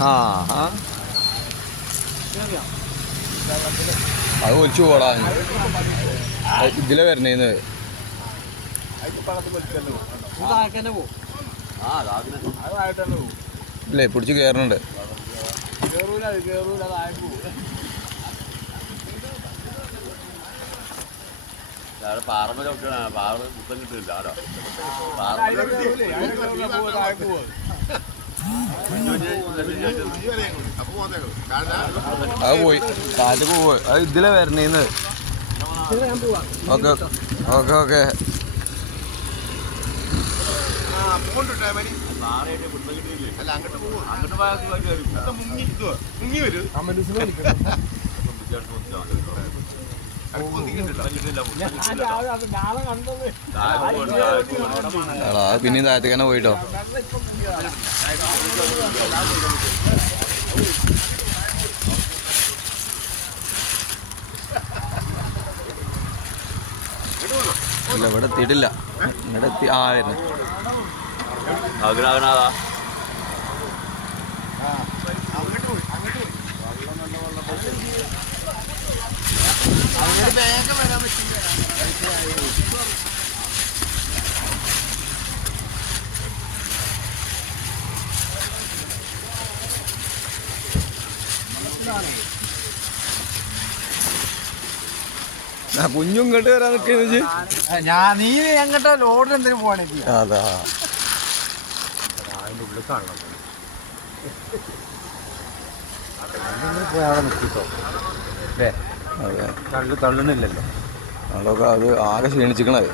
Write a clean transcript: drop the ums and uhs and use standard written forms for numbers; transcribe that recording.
ആ ആ അത് ഒലിച്ചു പോടാ ഇതിലെ വരണേന്ന് ഇല്ലേ പിടിച്ച് കയറുന്നുണ്ട്. പാറമ ചവിട്ടാണ് പാറ മുത്തം കിട്ടില്ല അത് പോയി കാറ്റ് പോയി. അത് ഇതിലെ വരണേന്ന്. ഓക്കെ ഓക്കെ ഓക്കെ പിന്നെയും താഴത്തേക്ക് പോയിട്ടോ. ഇല്ല ഇവിടെ എത്തിയിട്ടില്ല. ഇവിടെ എത്തി ആയിരുന്നു ആഗ്രഹനാഥാ കുഞ്ഞും ഇങ്ങോട്ട് വരാൻ നിൽക്കുന്നത്. നീ എങ്ങോട്ടോ ലോഡിന് എന്തിനു പോവാണെങ്കിൽ അതാ അതിൻ്റെ ഉള്ളിൽ കാണണം. പോയി അവിടെ നിൽക്കിട്ടോ അല്ലേ? അതെ തള്ളുന്നില്ലല്ലോ. അതൊക്കെ അത് ആകെ ക്ഷീണിച്ചിക്കണത്.